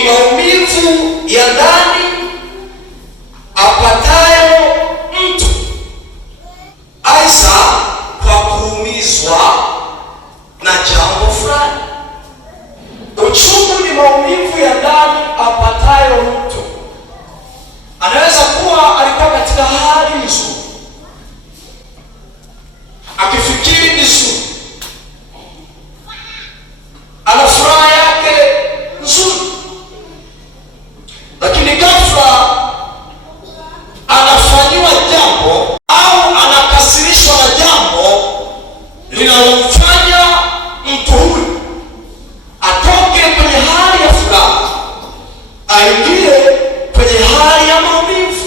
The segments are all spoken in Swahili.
ni maumivu ya ndani apatayo mtu aisa kwa kuumizwa na jambo fulani. Uchungu ni maumivu ya ndani apatayo mtu. Anaweza kuwa alikuwa katika hali nzuri, akifikiri vizuri, ana furaha yake nzuri, lakini ghafla anafanyiwa jambo au anakasirishwa na jambo linalomfanya mtu huyu atoke kwenye hali ya furaha aingie kwenye hali ya maumivu,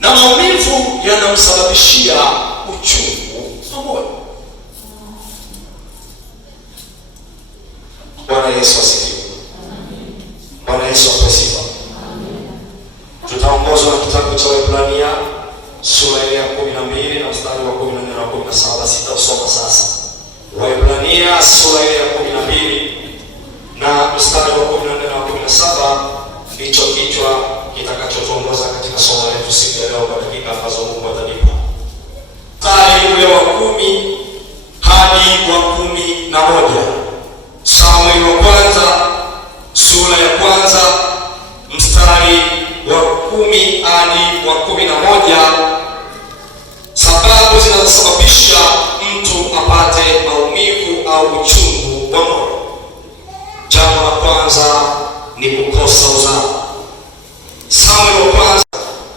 na maumivu yanamsababishia uchungu wa moyo. Bwana Yesu asifiwe. Bwana Yesu asifiwe. Tutaongozwa na kitabu cha Waebrania sura ya 12 na mstari wa 14 na 17. Sitasoma sasa. Waebrania sura ya 12 na mstari wa 14 na 17 ndicho kichwa kitakachotuongoza katika somo letu siku ya leo kwa dakika ambazo Mungu atanipa. Mstari ule wa 10 hadi wa 11. Samueli wa kwanza sura ya kwanza mstari wa 10 hadi wa 11. Sababu zinazosababisha mtu apate maumivu au uchungu wa moyo. Jambo la kwanza ni kukosa uzao. Samueli wa kwanza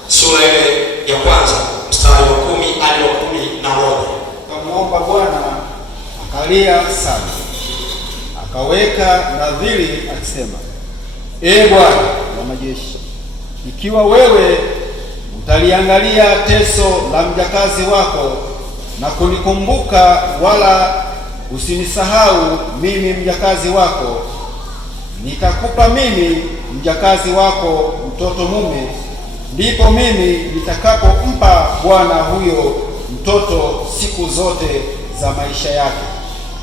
sura ile ya kwanza mstari wa 10 hadi wa 11. Akamwomba Bwana, akalia sana, akaweka nadhiri akisema, Ee Bwana wa majeshi, ikiwa wewe utaliangalia teso la mjakazi wako na kunikumbuka, wala usinisahau mimi mjakazi wako, nitakupa mimi mjakazi wako mtoto mume, ndipo mimi nitakapompa Bwana huyo mtoto siku zote za maisha yake,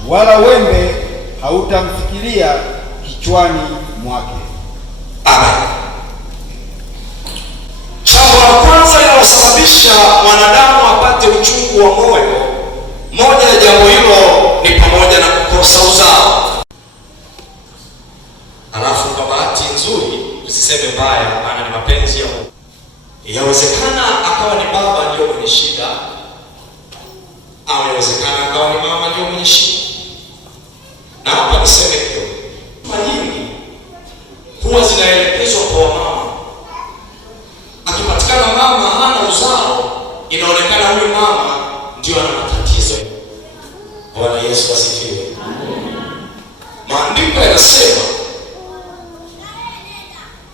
wala wembe hautamfikiria kichwani mwake. Amen. Jambo la kwanza linalosababisha mwanadamu apate uchungu wa moyo, moja ya jambo hilo ni pamoja na kukosa uzao. Alafu kwa bahati nzuri, usiseme mbaya, maana ni mapenzi ya Mungu. Yawezekana akawa ni baba ndio mwenye shida, au yawezekana akawa ni mama ndio mwenye shida. Na hapa niseme kidogo, mara nyingi huwa zinaelekezwa kwa mama. Akipatikana mama hana uzao, inaonekana huyu mama ndio ana matatizo. Bwana Yesu asifiwe. Maandiko yanasema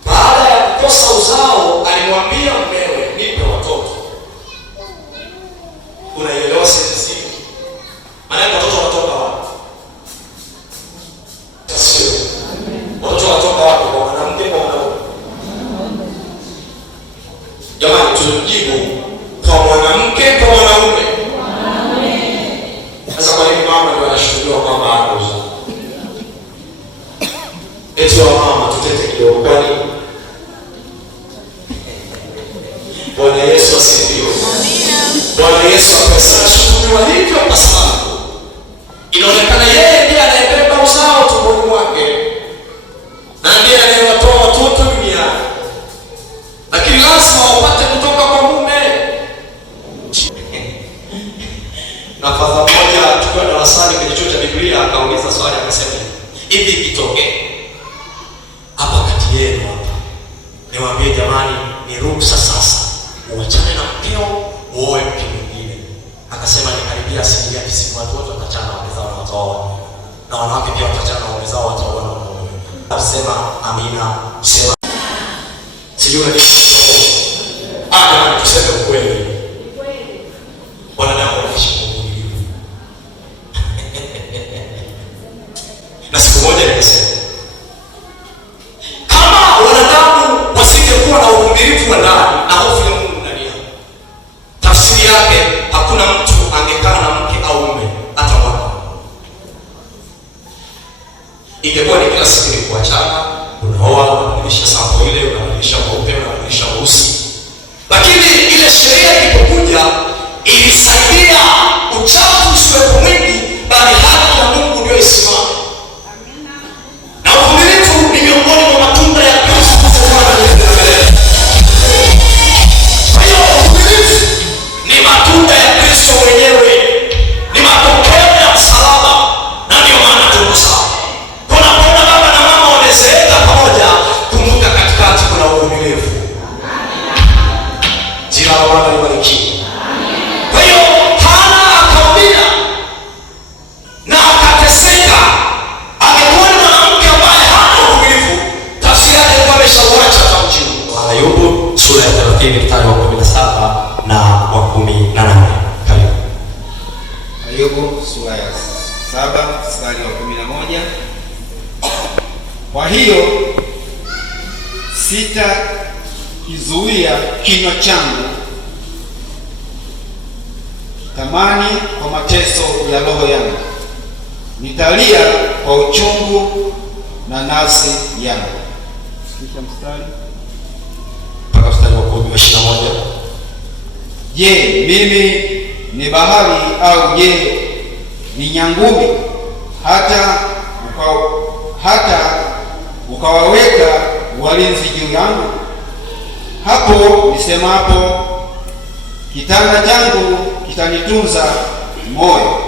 baada ya kukosa uzao alimwambia mumewe, nipe watoto. Unaielewa sentensi hii? Maana watoto wanatoka wapi? Watoto wanatoka wapi? Kwa mwanamke, kwa mwanaume? Jamani, tujibu, kwa mwanamke, kwa mwanaume? Sasa kwa nini mama ndio anashuhudiwa kwamba hana uzao? Eti wa mama tutete kidogo, kwani? Bwana Yesu asifiwe. Bwana Yesu ashuhudiwa hivyo kwa sababu inaonekana yeye ndiye anayebeba uzao tumboni mwake na ndiye anayewatoa watoto duniani, lakini lazima wapate kutoka kwa mume. Na fadha moja tukiwa darasani kwenye chuo cha Biblia akauliza swali akasema, hivi ikitokea hapa kati yenu hapa niwaambie jamani, ni ruhusa sasa uachane na mkeo uoe mke mwingine, akasema ni karibia 90% watu wote watachana na wake zao na wataoa, na wanawake pia watachana na wake zao wataoa na wanaume. Sema amina, sema sijui na tuseme ukweli. Wanadamu wanaishi kwa uvumilivu. Na siku moja nikasema, kama wanadamu wasingekuwa na uvumilivu wa ndani na hofu ya Mungu ndani yao, tafsiri yake hakuna mtu angekaa na mke au mume hata mwaka. Ingekuwa ni kila siku ni kuachana, unaoa, unabadilisha sampo ile, unabadilisha mweupe, unabadilisha mweusi. Lakini ile sheria ilipokuja ilisaidia uchafu usiwepo mwingi, bali haki ya Mungu ndio isimame. Na uvumilivu ni miongoni mwa matunda ya Kristo. Kwa hiyo uvumilivu ni matunda ya Kristo mwenyewe, ni matokeo ya msalaba, na ndio maana tuko sawa. Tunapoona baba na mama wamezeeka pamoja, kumbuka katikati kuna uvumilivu. Jina la Bwana libarikiwe. Kwa hiyo Hana akaumia na akateseka. Angekuwa ni mwanamke ambaye hana uvumilivu, tafsiri yake ilikuwa ameshauacha hata mji. Ayubu sura ya 30 mstari wa 17 na wa 18. Karibu. Ayubu sura ya 7 mstari wa 11. Kwa hiyo sitakizuia kinywa changu tamani kwa mateso ya roho yangu, nitalia kwa uchungu na nafsi yangu. Kisha mstari mpaka mstari wa 21. Je, mimi ni bahari au je ni nyangumi, hata ukawaweka walinzi juu yangu? Hapo nisemapo kitanda changu kitanitunza moyo,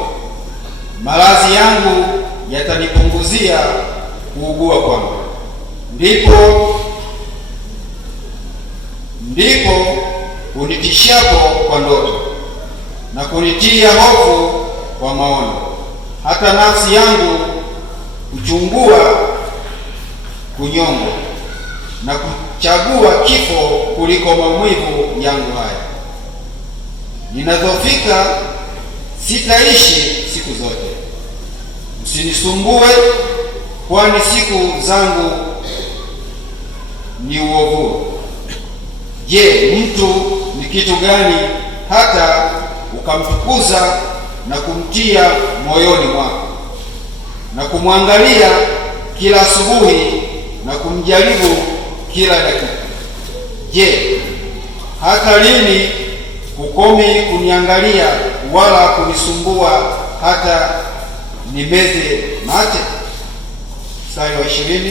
malazi yangu yatanipunguzia kuugua kwangu. Ndipo unitishapo kwa ndoto na kunitia hofu kwa maono, hata nafsi yangu kuchungua kunyongwa na kuchagua kifo kuliko maumivu yangu haya. Ninadhoofika, sitaishi siku zote. Msinisumbue, kwani siku zangu ni uovu. Je, mtu ni kitu gani hata ukamtukuza na kumtia moyoni mwako na kumwangalia kila asubuhi na kumjaribu kila dakika? Je, hata lini hukomi kuniangalia wala kunisumbua hata nimeze mate? Mstari wa 20,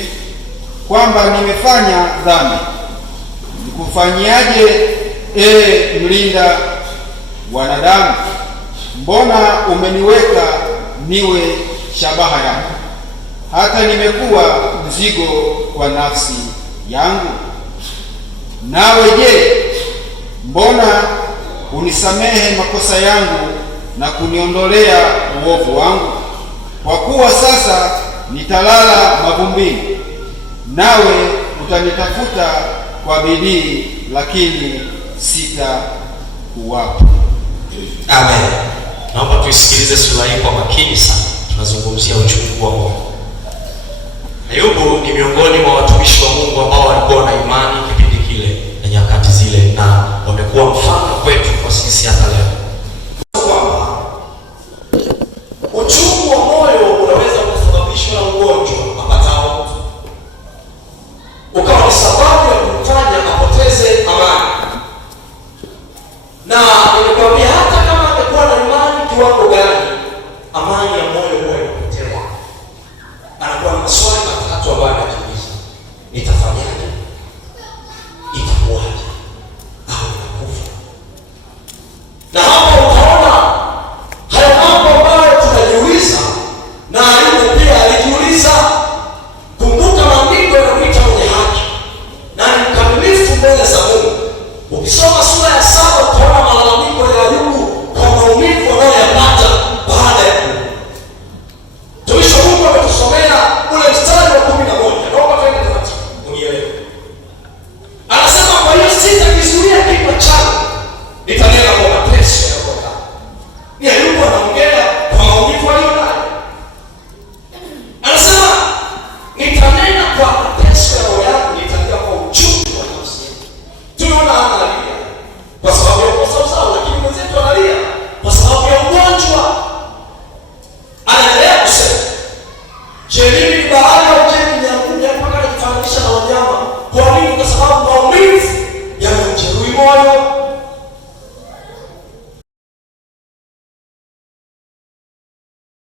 kwamba nimefanya dhambi. Nikufanyiaje, mlinda wanadamu? Mbona umeniweka niwe shabaha yako, hata nimekuwa mzigo kwa nafsi yangu? Nawe je, mbona unisamehe makosa yangu na kuniondolea uovu wangu? Kwa kuwa sasa nitalala mavumbini, nawe utanitafuta kwa bidii, lakini sitakuwapo. Amen. Naomba tuisikilize sura hii kwa makini sana. Tunazungumzia uchungu wa Mungu. Ayubu ni miongoni mwa watumishi wa Mungu ambao walikuwa na imani kipindi kile na nyakati zile, na wamekuwa mfano kwetu kwa sisi hata leo.